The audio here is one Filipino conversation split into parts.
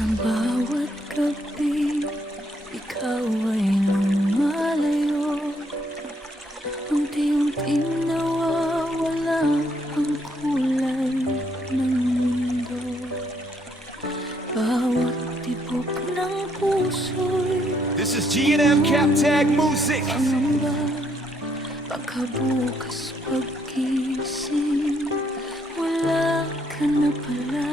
Sa bawat gabi, ikaw ay lumalayo. Unti-unting nawawala ang kulay ng mundo. Bawat tibok ng puso'y This is G&M Captag Music. pangamba. Pagkabukas paggising, wala ka na pala.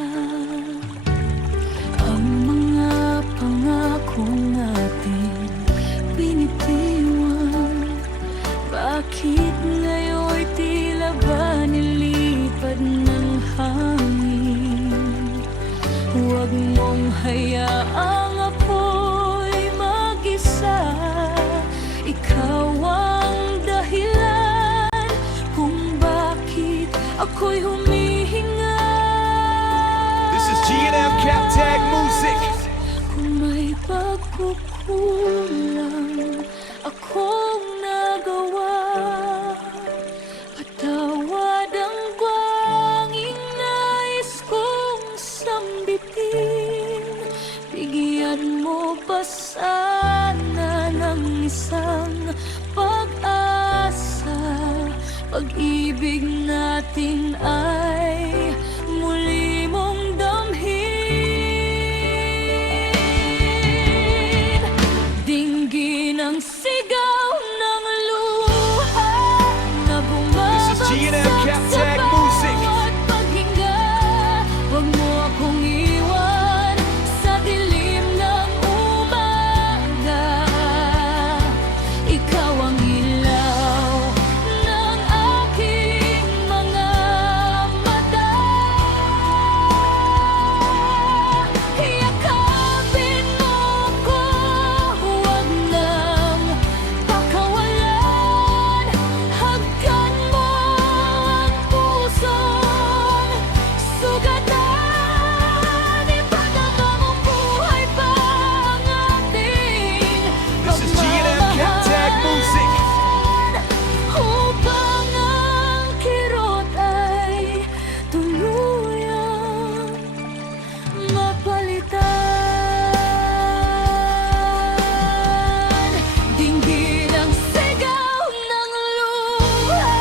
Ang mga pangako natin binitiwan, bakit ngayon'y tila ba nilipad ng hangin? Huwag mong hayaang ako'y mag-isa. Ikaw ang dahilan kung bakit ako'y humihinga. This is G&M Captag Music. Kung may pagkukulang akong nagawa, patawad ang gwanging nais kong sambitin. Bigyan mo pa sana ng isang pag-asa. Pag-ibig natin ay muli mong damhin. Dinggin ang sigaw ng luha na This is G&M bumabagsak sa Captag Music. bawat paghinga. Huwag mo akong iwan sa dilim ng umaga. Ikaw ang ilaw ng aking mga mata. Yakapin mo ko, huwag nang pakawalan. Hagkan mo ang pusong sugatan. Ipagdama mong buhay pa ang ating This is G&M Captag Music. upang ang kirot ay tuluyang mapalitan. Dinggin ang sigaw ng luha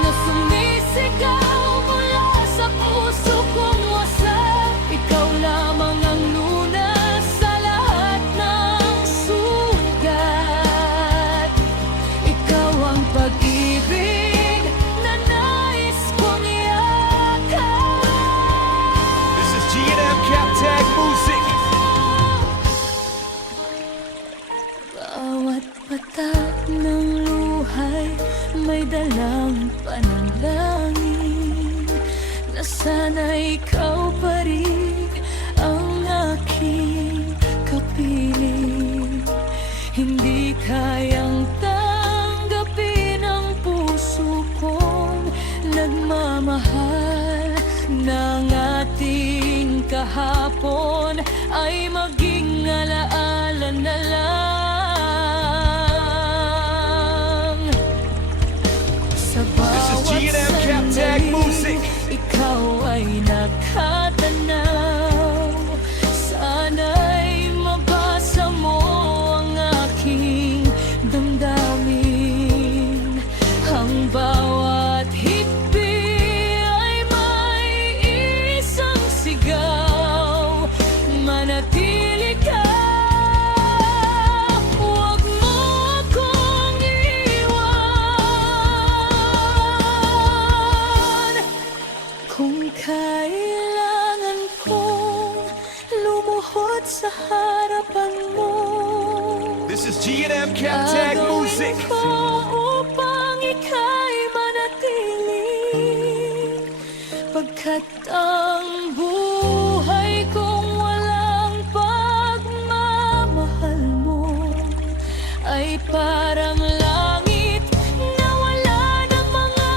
na sumisigaw mula sa puso kong wasak. Ikaw lamang ang lunas sa lahat ng sugat. Ikaw ang pag-ibig na nais kong yakap. This is G&M Captag Music. Bawat patak ng luhay may dalang panalangin na sana ikaw pa rin ang aking kapiling. Hindi kayang tanggapin ang puso kong nagmamahal ng ating kahapon ay maging alaala na lang. Sa This is bawat G&M Captag sandali, Music. ikaw ay nakatanaw. Sana'y mabasa mo ang aking damdamin. Ang bawat hikbi ay may isang sigaw. Manatili ka, huwag mo akong iwan. Kung kailangan kong lumuhod sa harapan mo, This is G&M Captag Music. gagawin ko upang ika'y manatili. Pagkat ang buhay kong walang pagmamahal mo ay parang langit na wala ng mga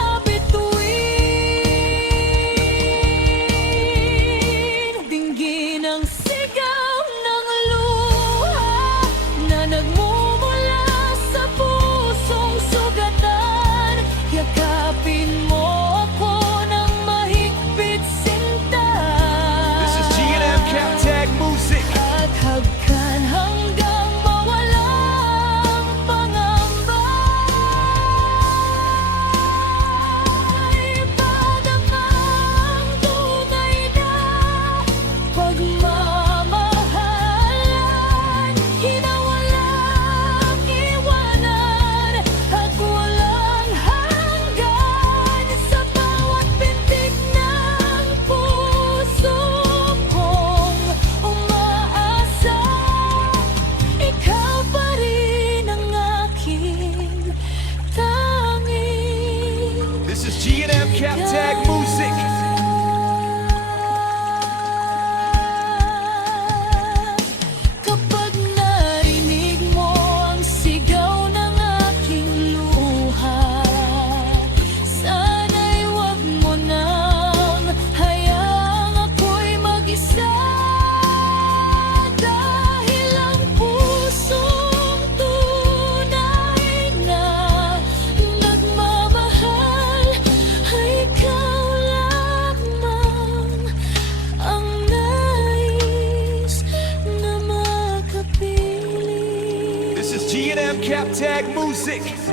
bituin. Dinggin ang sigaw ng luha na nagmumula sa pusong sugatan. Yakapin mo ako ng mahigpit sinta. This is G&M Captag Music. Captag Music.